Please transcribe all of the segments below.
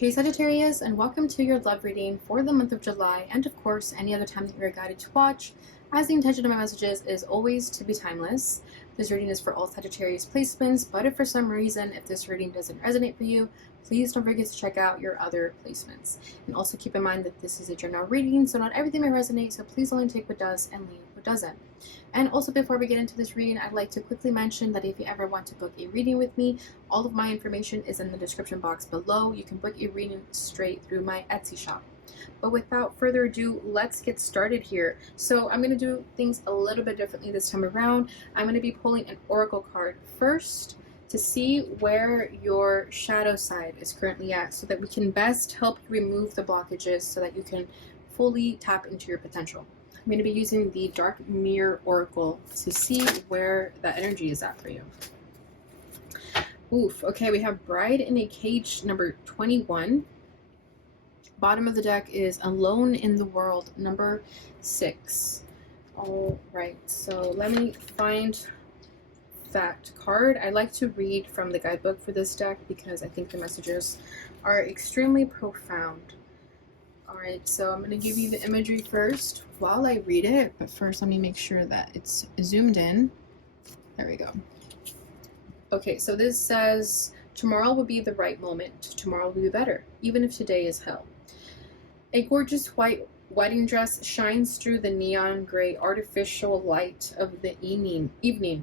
Hey Sagittarius, and welcome to your love reading for the month of July, and of course any other time that you're guided to watch, as the intention of my messages is always to be timeless. This reading is for all Sagittarius placements, but if for some reason this reading doesn't resonate for you, please don't forget to check out your other placements. And also keep in mind that this is a general reading, so not everything may resonate, so please only take what does and leave what doesn't. And also, before we get into this reading, I'd like to quickly mention that if you ever want to book a reading with me, all of my information is in the description box below. You can book a reading straight through my Etsy shop. But without further ado, let's get started here. So I'm going to do things a little bit differently this time around. I'm going to be pulling an oracle card first to see where your shadow side is currently at, so that we can best help you remove the blockages so that you can fully tap into your potential. I'm going to be using the Dark Mirror Oracle to see where that energy is at for you. Oof, okay, we have Bride in a Cage number 21. Bottom of the deck is Alone in the World number 6. All right, so let me find that card. I like to read from the guidebook for this deck because I think the messages are extremely profound. Alright, so I'm going to give you the imagery first while I read it, but first let me make sure that it's zoomed in. There we go. Okay, so this says, tomorrow will be the right moment. Tomorrow will be better, even if today is hell. A gorgeous white wedding dress shines through the neon gray artificial light of the evening.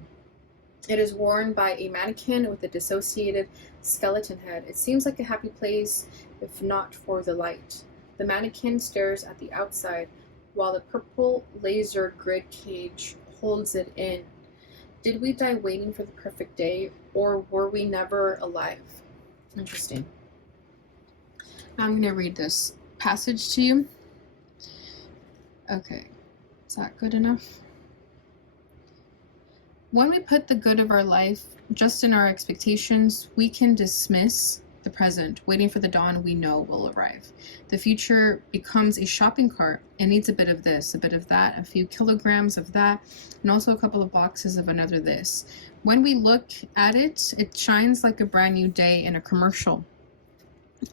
It is worn by a mannequin with a dissociated skeleton head. It seems like a happy place if not for the light. The mannequin stares at the outside, while the purple laser grid cage holds it in. Did we die waiting for the perfect day, or were we never alive? Interesting. Now I'm going to read this passage to you. Okay, is that good enough? When we put the good of our life just in our expectations, we can dismiss the present, waiting for the dawn we know will arrive. The future becomes a shopping cart. It needs a bit of this, a bit of that, a few kilograms of that, and also a couple of boxes of another this. When we look at it, it shines like a brand new day in a commercial.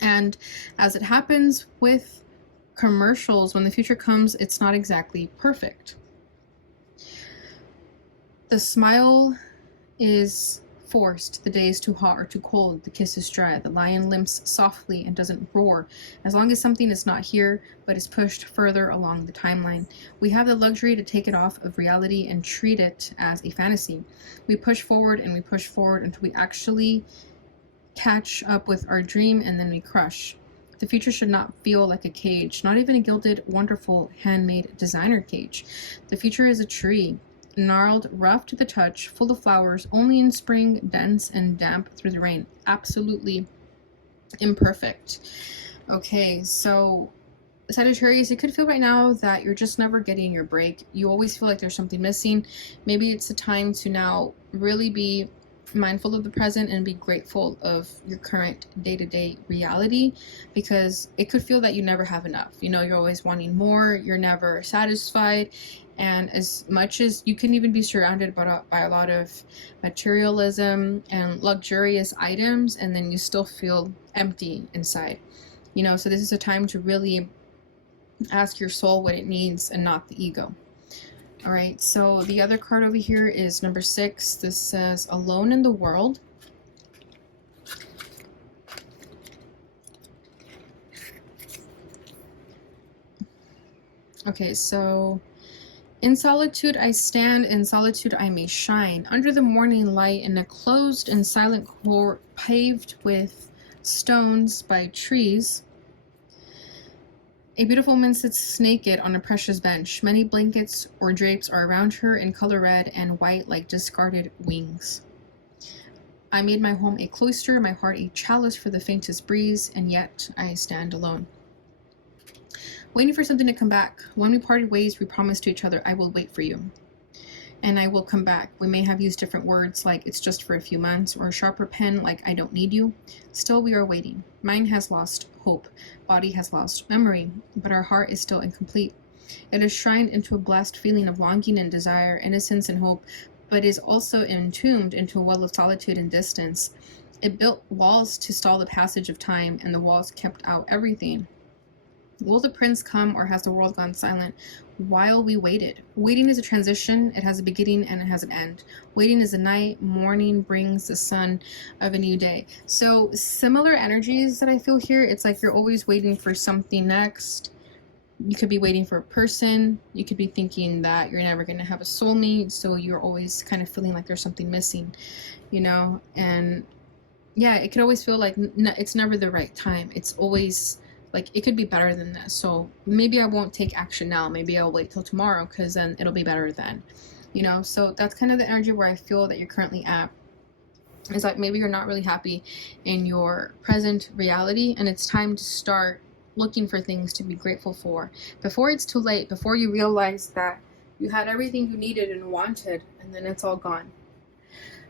And as it happens with commercials, when the future comes, it's not exactly perfect. The smile is forced, the day is too hot or too cold, the kiss is dry, the lion limps softly and doesn't roar. As long as something is not here, but is pushed further along the timeline, we have the luxury to take it off of reality and treat it as a fantasy. We push forward and we push forward until we actually catch up with our dream, and then we crush. The future should not feel like a cage, not even a gilded, wonderful, handmade designer cage. The future is a tree, gnarled, rough to the touch, full of flowers, only in spring, dense and damp through the rain. Absolutely imperfect. Okay, so Sagittarius, it could feel right now that you're just never getting your break. You always feel like there's something missing. Maybe it's the time to now really be mindful of the present and be grateful of your current day-to-day reality, because it could feel that you never have enough. You know, you're always wanting more, you're never satisfied, and as much as you can even be surrounded by a lot of materialism and luxurious items, and then you still feel empty inside. You know, so this is a time to really ask your soul what it needs and not the ego. All right, so the other card over here is number 6. This says Alone in the World. Okay, so in solitude I stand, in solitude I may shine, under the morning light in a closed and silent court paved with stones by trees. A beautiful woman sits naked on a precious bench. Many blankets or drapes are around her in color red and white like discarded wings. I made my home a cloister, my heart a chalice for the faintest breeze, and yet I stand alone. Waiting for something to come back. When we parted ways, we promised to each other, I will wait for you. And I will come back. We may have used different words like it's just for a few months, or a sharper pen like I don't need you. Still we are waiting. Mind has lost hope. Body has lost memory, but our heart is still incomplete. It is shrined into a blessed feeling of longing and desire, innocence and hope, but is also entombed into a well of solitude and distance. It built walls to stall the passage of time, and the walls kept out everything. Will the prince come, or has the world gone silent while we waited? Waiting is a transition. It has a beginning and it has an end. Waiting is a night. Morning brings the sun of a new day. So similar energies that I feel here. It's like you're always waiting for something next. You could be waiting for a person. You could be thinking that you're never going to have a soulmate, so you're always kind of feeling like there's something missing, you know? And yeah, it could always feel like it's never the right time. It's always like it could be better than this. So maybe I won't take action now. Maybe I'll wait till tomorrow, because then it'll be better then, you know? So that's kind of the energy where I feel that you're currently at. It's like maybe you're not really happy in your present reality, and it's time to start looking for things to be grateful for before it's too late, before you realize that you had everything you needed and wanted, and then it's all gone.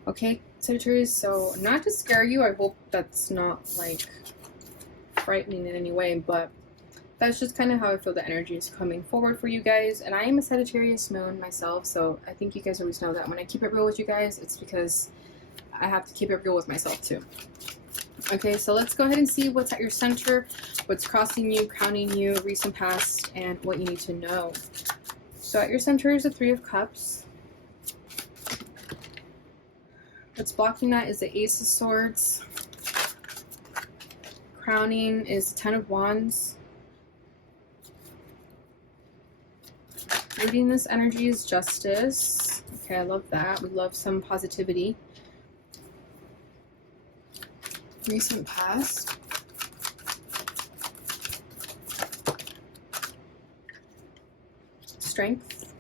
Okay, Sagittarius, so not to scare you, I hope that's not like frightening in any way, but that's just kind of how I feel the energy is coming forward for you guys. And I am a Sagittarius moon myself, so I think you guys always know that when I keep it real with you guys, it's because I have to keep it real with myself too. Okay, so let's go ahead and see what's at your center, what's crossing you, crowning you, recent past, and what you need to know. So at your center is the Three of Cups. What's blocking that is the Ace of Swords. Crowning is the Ten of Wands. Rooting this energy is Justice. Okay, I love that. We love some positivity. Recent past. Strength.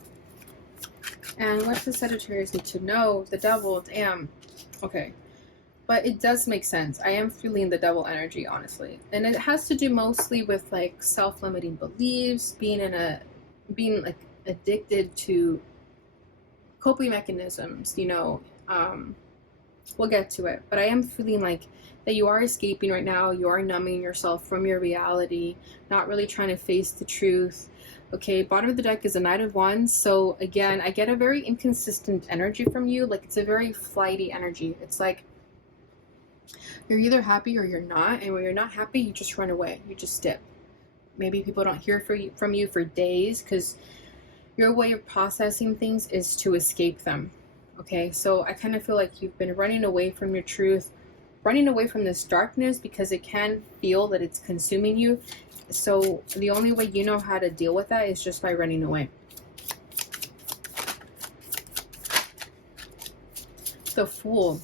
And what does Sagittarius need to know? The Devil, damn. Okay. But it does make sense. I am feeling the Devil energy, honestly. And it has to do mostly with like self-limiting beliefs, being like addicted to coping mechanisms, you know. We'll get to it. But I am feeling like that you are escaping right now. You are numbing yourself from your reality, not really trying to face the truth. Okay, bottom of the deck is a Knight of Wands. So again, I get a very inconsistent energy from you. Like it's a very flighty energy. It's like you're either happy or you're not. And when you're not happy, you just run away. You just dip. Maybe people don't hear from you for days because your way of processing things is to escape them. Okay, so I kind of feel like you've been running away from your truth, running away from this darkness because it can feel that it's consuming you. So the only way you know how to deal with that is just by running away. The Fool.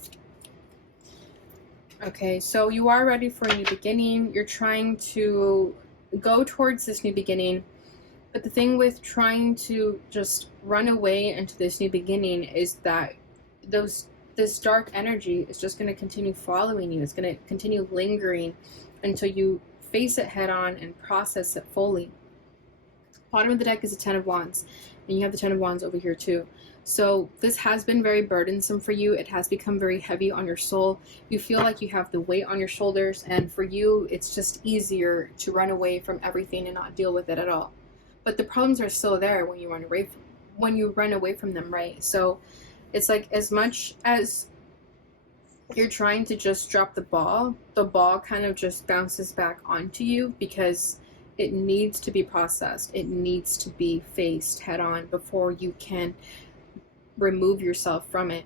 Okay, so you are ready for a new beginning. You're trying to go towards this new beginning. But the thing with trying to just run away into this new beginning is that this dark energy is just going to continue following you. It's going to continue lingering until you face it head on and process it fully. Bottom of the deck is a Ten of Wands, and you have the Ten of Wands over here too. So this has been very burdensome for you. It has become very heavy on your soul. You feel like you have the weight on your shoulders, and for you, it's just easier to run away from everything and not deal with it at all. But the problems are still there when you run away from them, right? So it's like as much as you're trying to just drop the ball kind of just bounces back onto you because it needs to be processed. It needs to be faced head on before you can remove yourself from it.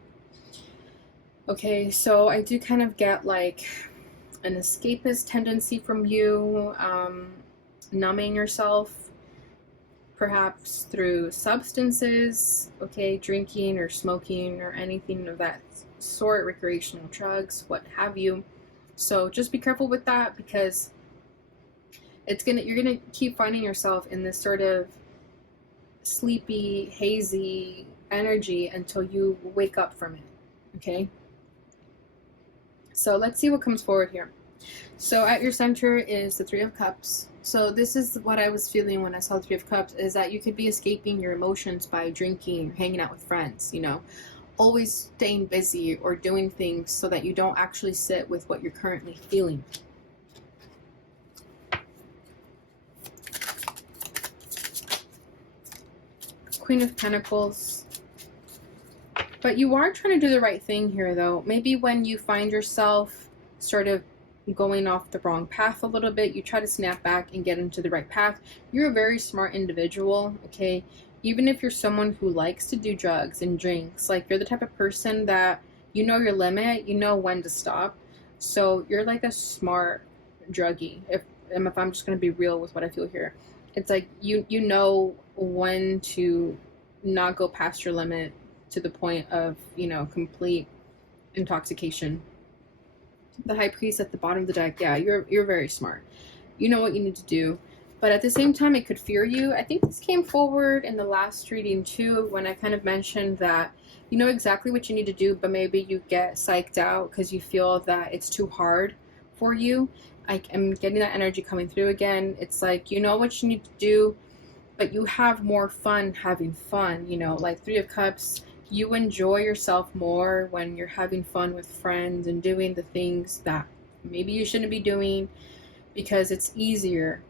Okay, so I do kind of get like an escapist tendency from you, numbing yourself, perhaps through substances, okay, drinking or smoking or anything of that sort, recreational drugs, what have you. So just be careful with that because you're gonna keep finding yourself in this sort of sleepy, hazy energy until you wake up from it. Okay, so let's see what comes forward here. So at your center is the Three of Cups. So this is what I was feeling when I saw the Three of Cups, is that you could be escaping your emotions by drinking or hanging out with friends, you know, always staying busy or doing things so that you don't actually sit with what you're currently feeling. Queen of Pentacles. But you are trying to do the right thing here, though. Maybe when you find yourself sort of going off the wrong path a little bit, you try to snap back and get into the right path. You're a very smart individual, okay? Even if you're someone who likes to do drugs and drinks, like you're the type of person that you know your limit, you know when to stop. So you're like a smart druggie. If I'm just gonna be real with what I feel here, it's like you know when to not go past your limit to the point of, you know, complete intoxication. The High Priest at the bottom of the deck, yeah, you're very smart. You know what you need to do, but at the same time, it could fear you. I think this came forward in the last reading too, when I kind of mentioned that you know exactly what you need to do, but maybe you get psyched out because you feel that it's too hard for you. I am getting that energy coming through again. It's like you know what you need to do, but you have more fun having fun, you know, like Three of Cups. You enjoy yourself more when you're having fun with friends and doing the things that maybe you shouldn't be doing because it's easier,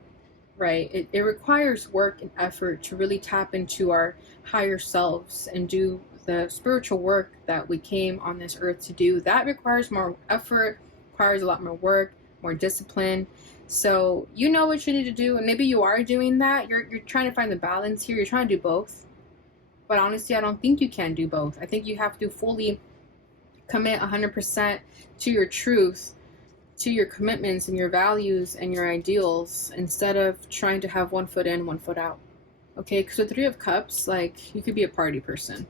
right? It requires work and effort to really tap into our higher selves and do the spiritual work that we came on this earth to do. That requires more effort, requires a lot more work, more discipline. So you know what you need to do, and maybe you are doing that. You're trying to find the balance here. You're trying to do both. But honestly, I don't think you can do both. I think you have to fully commit 100% to your truth, to your commitments and your values and your ideals, instead of trying to have one foot in, one foot out. Okay, because the Three of Cups, like, you could be a party person.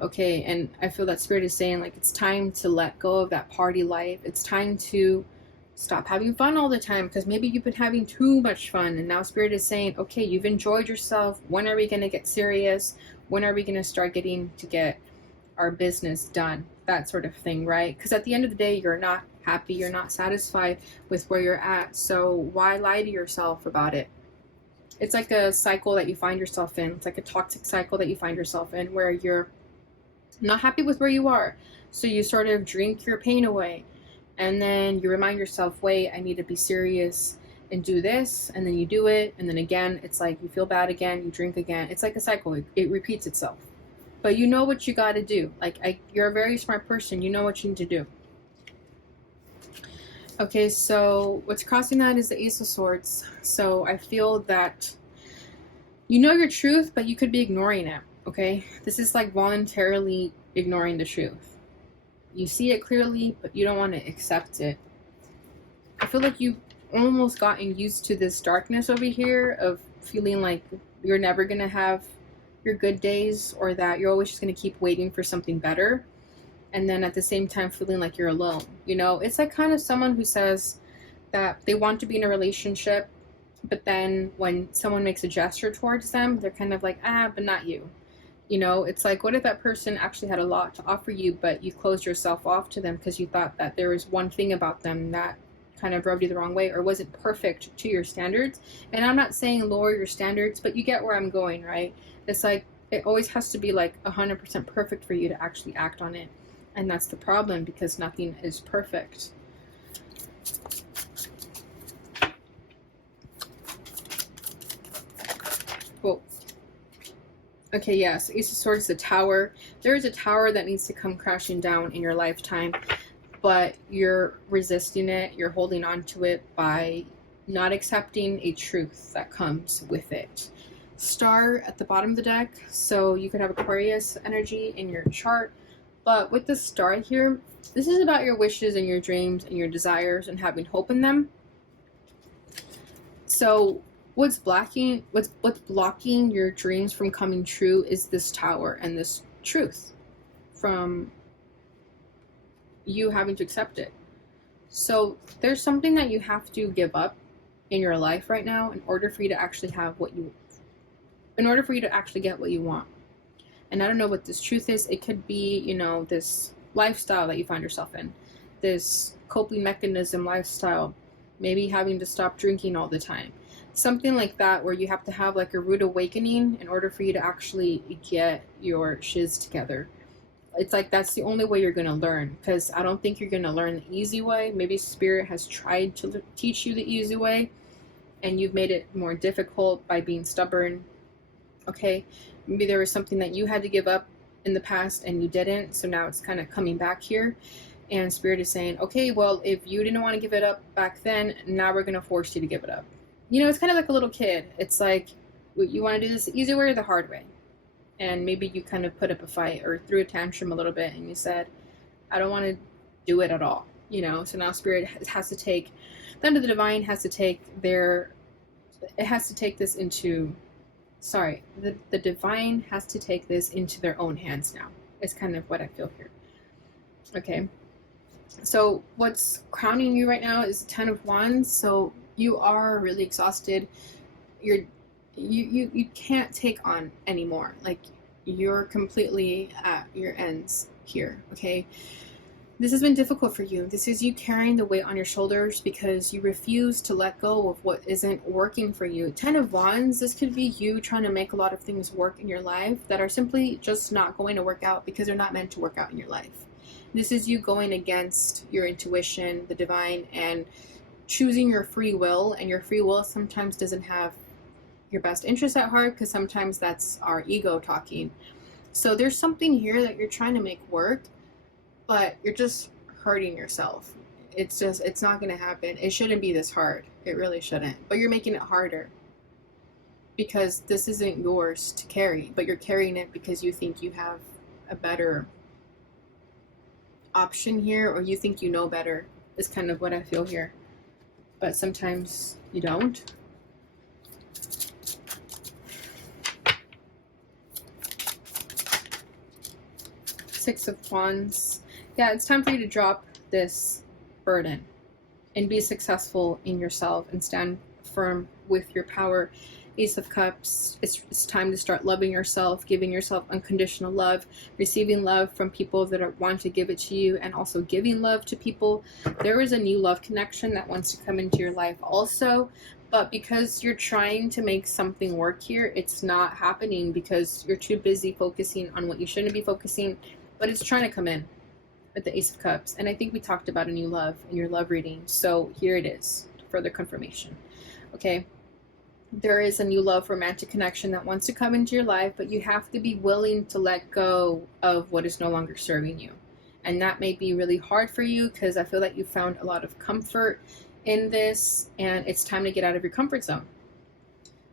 Okay, and I feel that Spirit is saying, like, it's time to let go of that party life. It's time to stop having fun all the time, because maybe you've been having too much fun, and now Spirit is saying, okay, you've enjoyed yourself. When are we going to get serious? When are we going to start getting to get our business done? That sort of thing, right? Because at the end of the day, you're not happy, you're not satisfied with where you're at, so why lie to yourself about it? It's like a cycle that you find yourself in. It's like a toxic cycle that you find yourself in, where you're not happy with where you are, so you sort of drink your pain away, and then you remind yourself, wait, I need to be serious and do this, and then you do it, and then again, it's like you feel bad again, you drink again. It's like a cycle. It repeats itself. But you know what you got to do. Like, you're a very smart person. You know what you need to do. Okay, so what's crossing that is the Ace of Swords. So I feel that you know your truth, but you could be ignoring it, okay? This is like voluntarily ignoring the truth. You see it clearly, but you don't want to accept it. I feel like you've almost gotten used to this darkness over here of feeling like you're never going to have your good days, or that you're always just going to keep waiting for something better, and then at the same time feeling like you're alone. You know, it's like kind of someone who says that they want to be in a relationship, but then when someone makes a gesture towards them, they're kind of like, but not you. You know, it's like, what if that person actually had a lot to offer you, but you closed yourself off to them because you thought that there was one thing about them that kind of rubbed you the wrong way, or wasn't perfect to your standards. And I'm not saying lower your standards, but you get where I'm going, right? It's like, it always has to be like 100% perfect for you to actually act on it. And that's the problem, because nothing is perfect. Well, okay, yes, Ace of Swords is a tower. There is a tower that needs to come crashing down in your lifetime, but you're resisting it, you're holding on to it by not accepting a truth that comes with it. Star at the bottom of the deck, so you could have Aquarius energy in your chart, but with the star here, this is about your wishes and your dreams and your desires and having hope in them. So what's blocking your dreams from coming true is this tower and this truth from you having to accept it. So there's something that you have to give up in your life right now in order for you to actually have in order for you to actually get what you want. And I don't know what this truth is. It could be, you know, this lifestyle that you find yourself in, this coping mechanism lifestyle, maybe having to stop drinking all the time, something like that, where you have to have like a rude awakening in order for you to actually get your shiz together. It's like that's the only way you're going to learn, because I don't think you're going to learn the easy way. Maybe Spirit has tried to teach you the easy way, and you've made it more difficult by being stubborn. Okay, maybe there was something that you had to give up in the past and you didn't, so now it's kind of coming back here. And Spirit is saying, okay, well, if you didn't want to give it up back then, now we're going to force you to give it up. You know, it's kind of like a little kid. It's like, you want to do this the easy way or the hard way? And maybe you kind of put up a fight or threw a tantrum a little bit and you said, I don't want to do it at all. You know, so now Spirit has to take, then the divine has to take the divine has to take this into their own hands now. It's kind of what I feel here. Okay. So what's crowning you right now is the 10 of Wands. So you are really exhausted. You can't take on anymore. Like, you're completely at your ends here. Okay. This has been difficult for you. This is you carrying the weight on your shoulders because you refuse to let go of what isn't working for you. 10 of Wands, this could be you trying to make a lot of things work in your life that are simply just not going to work out because they're not meant to work out in your life. This is you going against your intuition, the divine, and choosing your free will. And your free will sometimes doesn't have your best interest at heart, because sometimes that's our ego talking. So there's something here that you're trying to make work, but you're just hurting yourself. It's not going to happen. It shouldn't be this hard. It really shouldn't. But you're making it harder because this isn't yours to carry, but you're carrying it because you think you have a better option here, or you think you know better, is kind of what I feel here. But sometimes you don't. Six of Wands. Yeah, it's time for you to drop this burden and be successful in yourself and stand firm with your power. Ace of Cups. It's time to start loving yourself, giving yourself unconditional love, receiving love from people that want to give it to you, and also giving love to people. There is a new love connection that wants to come into your life also, but because you're trying to make something work here, it's not happening because you're too busy focusing on what you shouldn't be focusing, but it's trying to come in with the Ace of Cups. And I think we talked about a new love in your love reading, so here it is, further confirmation. Okay. There is a new love, romantic connection that wants to come into your life, but you have to be willing to let go of what is no longer serving you. And that may be really hard for you because I feel that you found a lot of comfort in this, and it's time to get out of your comfort zone.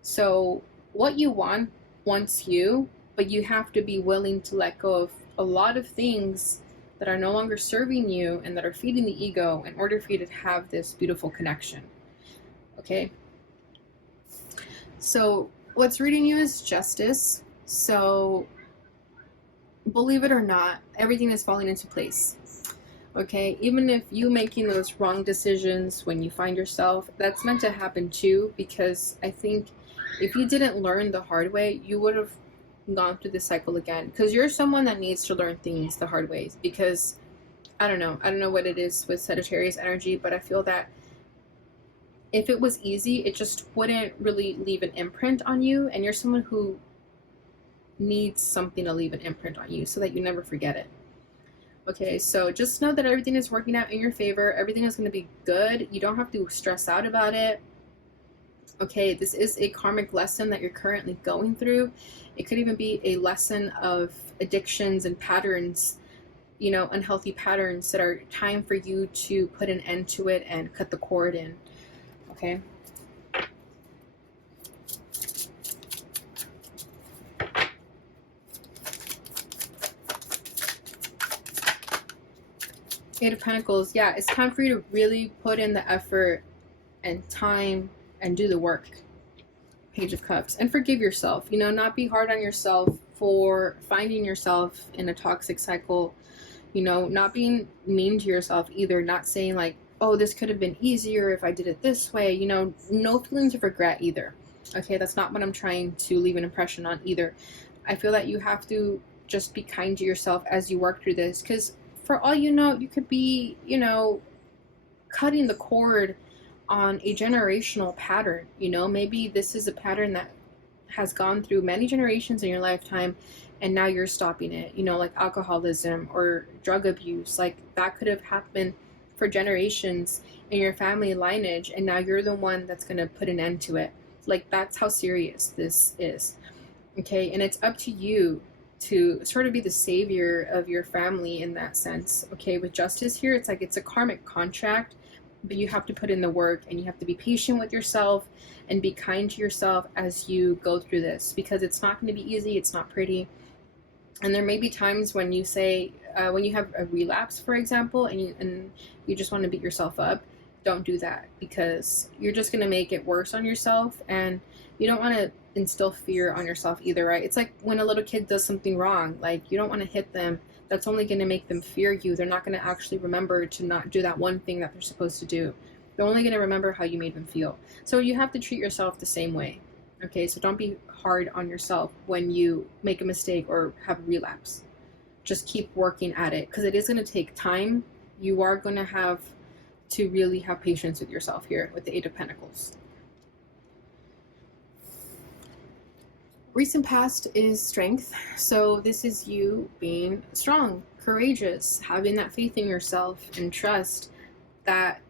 So what you want wants you, but you have to be willing to let go of a lot of things that are no longer serving you and that are feeding the ego in order for you to have this beautiful connection. Okay? So what's reading you is Justice. So believe it or not, everything is falling into place. Okay, even if you making those wrong decisions when you find yourself, that's meant to happen too, because I think if you didn't learn the hard way, you would have gone through this cycle again, because you're someone that needs to learn things the hard way. Because I don't know what it is with Sagittarius energy, but I feel that if it was easy, it just wouldn't really leave an imprint on you, and you're someone who needs something to leave an imprint on you so that you never forget it. Okay, so just know that everything is working out in your favor. Everything is going to be good. You don't have to stress out about it. Okay, this is a karmic lesson that you're currently going through. It could even be a lesson of addictions and patterns, you know, unhealthy patterns that are time for you to put an end to it and cut the cord in. Okay. Eight of Pentacles. Yeah, it's time for you to really put in the effort and time and do the work. Page of Cups. And forgive yourself. You know, not be hard on yourself for finding yourself in a toxic cycle. You know, not being mean to yourself either. Not saying like, oh, this could have been easier if I did it this way. You know, no feelings of regret either. Okay, that's not what I'm trying to leave an impression on either. I feel that you have to just be kind to yourself as you work through this, because for all you know, you could be, you know, cutting the cord on a generational pattern. You know, maybe this is a pattern that has gone through many generations in your lifetime, and now you're stopping it. You know, like alcoholism or drug abuse, like that could have happened for generations in your family lineage, and now you're the one that's going to put an end to it. Like, that's how serious this is. Okay, and it's up to you to sort of be the savior of your family in that sense. Okay, with justice here, it's like it's a karmic contract, but you have to put in the work and you have to be patient with yourself and be kind to yourself as you go through this, because it's not going to be easy, it's not pretty. And there may be times when you say, when you have a relapse, for example, and you just want to beat yourself up. Don't do that, because you're just going to make it worse on yourself, and you don't want to instill fear on yourself either, right? It's like when a little kid does something wrong, like you don't want to hit them. That's only going to make them fear you. They're not going to actually remember to not do that one thing that they're supposed to do. They're only going to remember how you made them feel. So you have to treat yourself the same way. Okay, so don't be hard on yourself when you make a mistake or have a relapse. Just keep working at it, because it is going to take time. You are going to have to really have patience with yourself here with the Eight of Pentacles. Recent past is strength. So this is you being strong, courageous, having that faith in yourself and trust that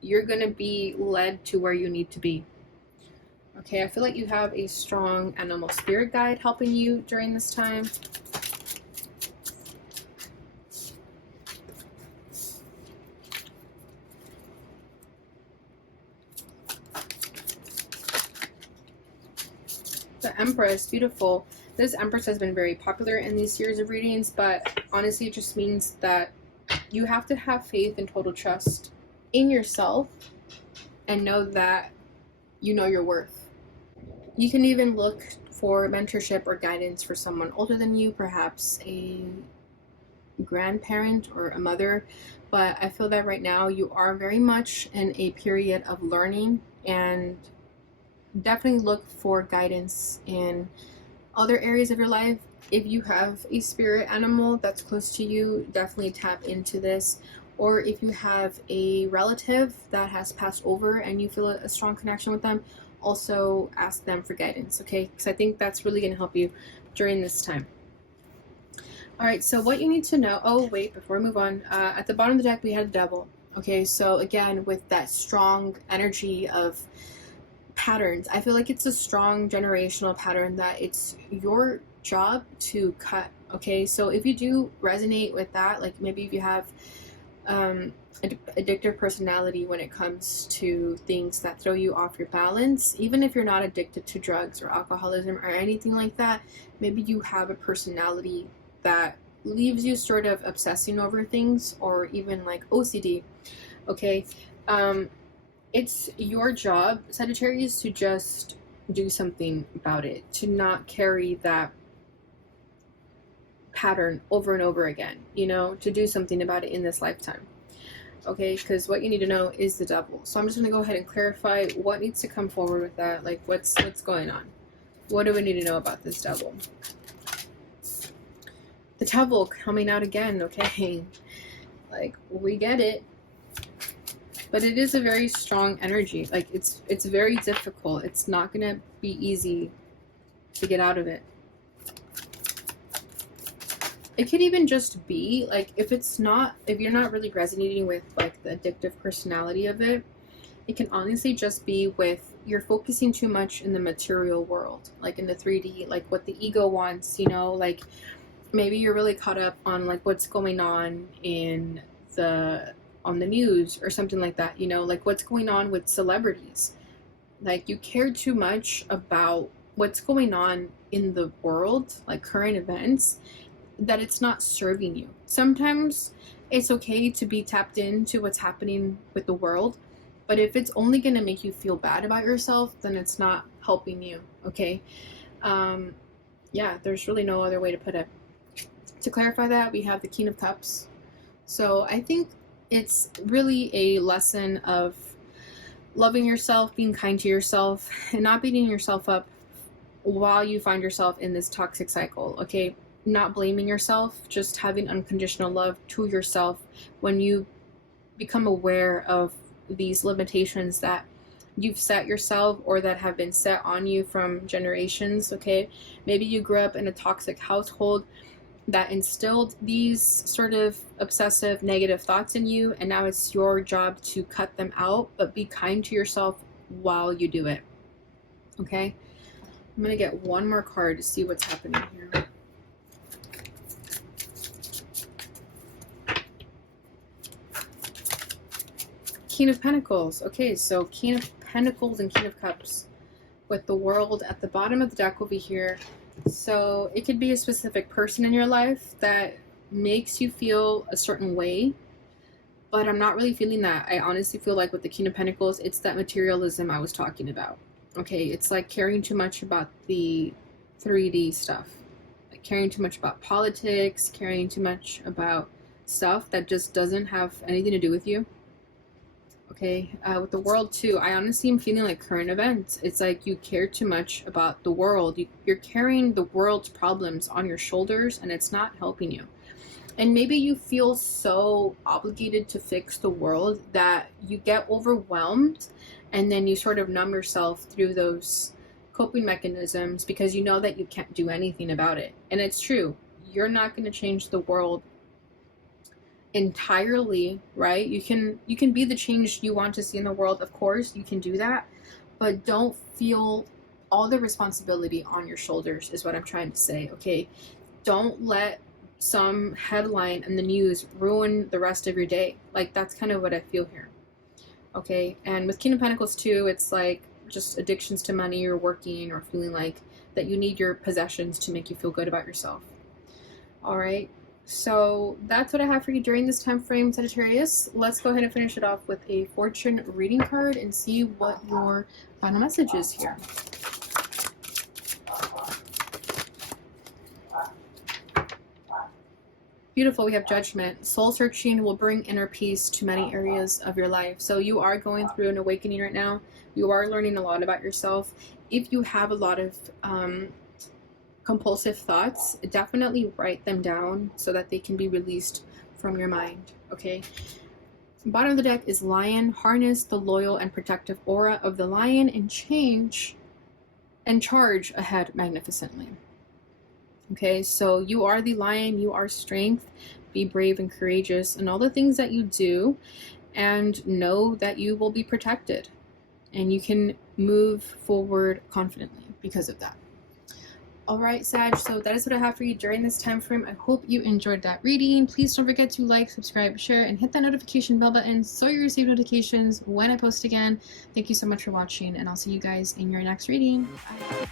you're going to be led to where you need to be. Okay, I feel like you have a strong animal spirit guide helping you during this time. The Empress, beautiful. This Empress has been very popular in these series of readings, but honestly it just means that you have to have faith and total trust in yourself and know that you know your worth. You can even look for mentorship or guidance for someone older than you, perhaps a grandparent or a mother, but I feel that right now you are very much in a period of learning, and definitely look for guidance in other areas of your life. If you have a spirit animal that's close to you, definitely tap into this. Or if you have a relative that has passed over and you feel a strong connection with them, also ask them for guidance, okay? Because I think that's really going to help you during this time. All right, so what you need to know, oh wait, before we move on, at the bottom of the deck we had the Devil. Okay, so again, with that strong energy of patterns, I feel like it's a strong generational pattern that it's your job to cut. Okay, so if you do resonate with that, like maybe if you have addictive personality when it comes to things that throw you off your balance, even if you're not addicted to drugs or alcoholism or anything like that, maybe you have a personality that leaves you sort of obsessing over things, or even like OCD. Okay, it's your job, Sagittarius, to just do something about it, to not carry that pattern over and over again, you know, to do something about it in this lifetime. Okay, because what you need to know is the Devil. So I'm just going to go ahead and clarify what needs to come forward with that, like what's going on. What do we need to know about this Devil? The Devil coming out again, okay? Like, we get it. But it is a very strong energy. Like, it's very difficult. It's not going to be easy to get out of it. It could even just be, like, if you're not really resonating with, like, the addictive personality of it, it can honestly just be with, you're focusing too much in the material world, like in the 3D, like what the ego wants, you know, like maybe you're really caught up on like what's going on on the news or something like that, you know, like what's going on with celebrities. Like you care too much about what's going on in the world, like current events, that it's not serving you. Sometimes it's okay to be tapped into what's happening with the world, but if it's only going to make you feel bad about yourself, then it's not helping you, okay? Yeah, there's really no other way to put it. To clarify that, we have the King of Cups. So I think it's really a lesson of loving yourself, being kind to yourself, and not beating yourself up while you find yourself in this toxic cycle, okay? Not blaming yourself, just having unconditional love to yourself when you become aware of these limitations that you've set yourself or that have been set on you from generations, okay? Maybe you grew up in a toxic household that instilled these sort of obsessive negative thoughts in you, and now it's your job to cut them out, but be kind to yourself while you do it, okay? I'm going to get one more card to see what's happening here. King of Pentacles. Okay, so King of Pentacles and King of Cups with the World at the bottom of the deck over here. So it could be a specific person in your life that makes you feel a certain way, but I'm not really feeling that. I honestly feel like with the King of Pentacles, it's that materialism I was talking about. Okay, it's like caring too much about the 3D stuff, like caring too much about politics, caring too much about stuff that just doesn't have anything to do with you. Okay, with the World too, I honestly am feeling like current events. It's like you care too much about the world. You're carrying the world's problems on your shoulders, and it's not helping you. And maybe you feel so obligated to fix the world that you get overwhelmed, and then you sort of numb yourself through those coping mechanisms because you know that you can't do anything about it. And it's true. You're not going to change the world entirely, right? You can be the change you want to see in the world. Of course, you can do that, but don't feel all the responsibility on your shoulders is what I'm trying to say. Okay, don't let some headline in the news ruin the rest of your day. Like, that's kind of what I feel here. Okay, and with King of Pentacles too, it's like just addictions to money or working or feeling like that you need your possessions to make you feel good about yourself. All right, so that's what I have for you during this time frame, Sagittarius. Let's go ahead and finish it off with a fortune reading card and see what your final message is here. Beautiful. We have Judgment. Soul searching will bring inner peace to many areas of your life. So you are going through an awakening right now. You are learning a lot about yourself. If you have a lot of compulsive thoughts, definitely write them down so that they can be released from your mind. Okay. Bottom of the deck is Lion. Harness the loyal and protective aura of the lion and charge ahead magnificently. Okay, so you are the lion, you are strength. Be brave and courageous in all the things that you do, and know that you will be protected and you can move forward confidently because of that. All right, Sag, so that is what I have for you during this time frame. I hope you enjoyed that reading. Please don't forget to like, subscribe, share, and hit that notification bell button so you receive notifications when I post again. Thank you so much for watching, and I'll see you guys in your next reading. Bye.